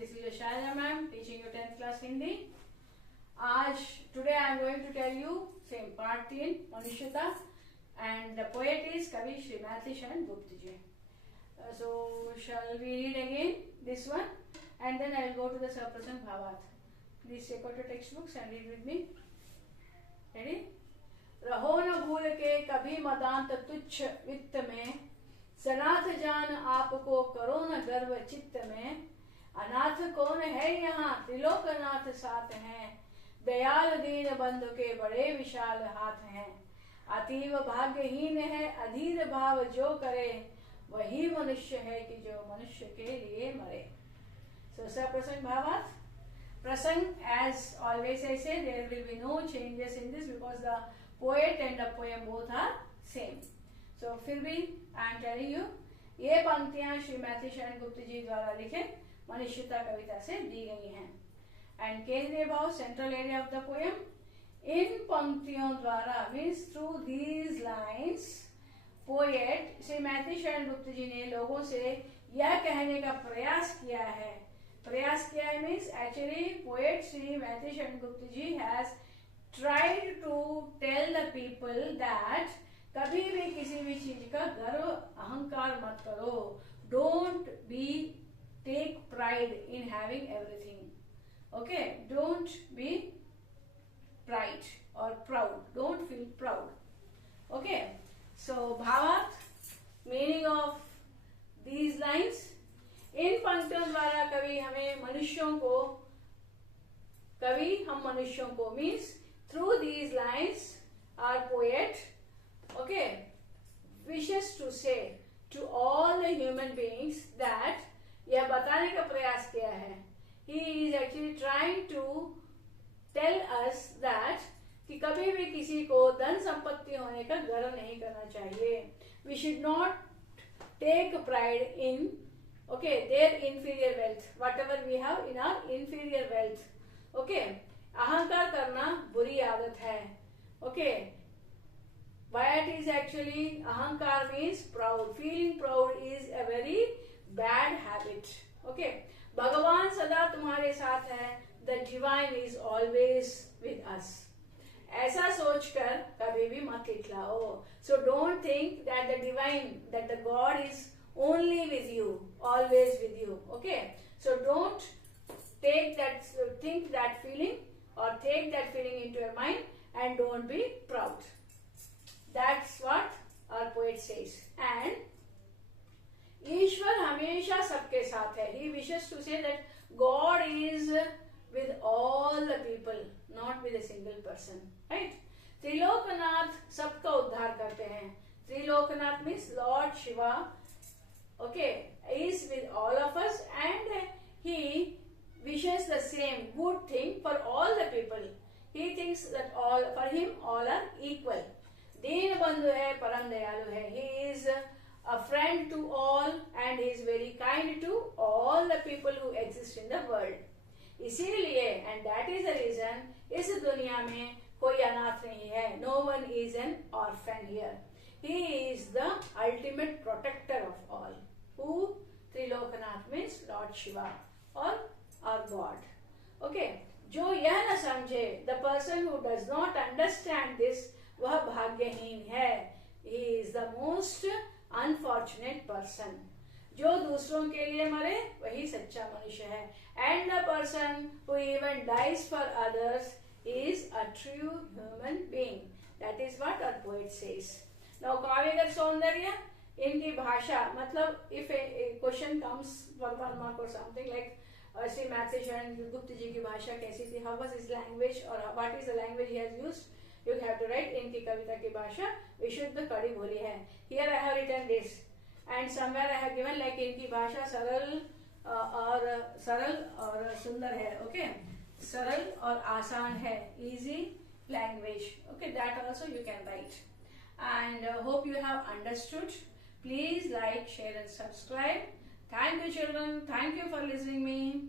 This is your Shaila ma'am teaching you 10th class Hindi. Today I am going to tell you same part 3 Manushyata, and the poet is Kavi Shri Maithili Sharan Gupta ji. So shall we read again this one, and then I will go to the Sarprasang Bhavat. Please take out your textbooks and read with me. Ready? रहो न भूल के कभी मदांत तुच्छ वित्त में, सनाथ जान आपको करो न गर्व चित्त में। अनाथ कौन है यहाँ त्रिलोकनाथ साथ हैं, दयाल दीन बंधु के बड़े विशाल हाथ हैं। अतीव भाग्यहीन है अधीर भाव जो करे, वही मनुष्य है कि जो मनुष्य के लिए मरे। So Sarprasang Bhavat. Prasang, as always I say, there will be no changes in this because the poet and the poem both are same. So फिर भी I am telling you, ये पंक्तियां श्री मैथिली शरण गुप्त जी द्वारा लिखित मनुष्यता कविता से दी गई हैं। एंड केंद्रीय भाव central area of the poem, इन पंक्तियों द्वारा means through these lines poet Shri Maithili Sharan Gupt जी ने लोगों से यह कहने का प्रयास किया है means actually poet Shri Maithili Sharan Gupt ji has tried to tell the people that कभी भी किसी भी चीज का गर्व अहंकार मत करो. Don't take pride in having everything. Okay, don't be pride or proud. Don't feel proud. Okay, so bhavat, meaning of these lines. इन पंक्तियों द्वारा हम मनुष्यों को means through these lines our poet, okay, wishes to say to all the human beings that यह बताने का प्रयास किया है, he is actually trying to tell us that कि कभी भी किसी को धन संपत्ति होने का गर्व नहीं करना चाहिए. We should not take pride in their inferior wealth, whatever we have in our inferior wealth. Okay, अहंकार करना बुरी आदत है. Okay, but it is actually ahankar means proud. Feeling proud is a very bad habit. Okay, भगवान सदा तुम्हारे साथ है. The divine is always with us. ऐसा सोचकर कभी भी मत इखलाओ. So don't think that the divine, that the God is only with you, always with you. Okay, so don't think that feeling or take that feeling into your mind, and don't be proud. That's what our poet says. And ईश्वर हमेशा सबके साथ है. He wishes to say that God is with all the people, not with a single person. Right? Triloknath सबका उद्धार करते हैं. Triloknath means Lord Shiva. Okay, is with all of us, and he wishes the same good thing for all the people. He thinks that for him all are equal. दीन बंधु है, परम दयालु है. He is a friend to all and he is very kind to all the people who exist in the world. इसीलिए, and that is the reason, इस दुनिया में कोई अनाथ नहीं है. No one is an orphan here. He is the ultimate protector of all. Who? Triloknath means Lord Shiva or our God. Okay, जो यह न समझे, the person who does not understand this, वह भाग्यहीन है. He is the most unfortunate person. जो दूसरों के लिए मरे वही सच्चा मनुष्य है. And the person who even dies for others is a true human being. That is what our poet says. Now काव्यगत सौंदर्य, इनकी भाषा, मतलब if a question comes for 1 mark or something like Shri Maithili Sharan Gupt जी की भाषा कैसी थी, how was his language or what is the language he has used, you have to write इनकी कविता की भाषा विशुद्ध कड़ी बोली है. Here I have written this, and somewhere I have given like इनकी भाषा सरल और सुंदर है. Okay, सरल और आसान है, easy language. Okay, that also you can write. And hope you have understood. Please like, share and subscribe. Thank you children. Thank you for listening me.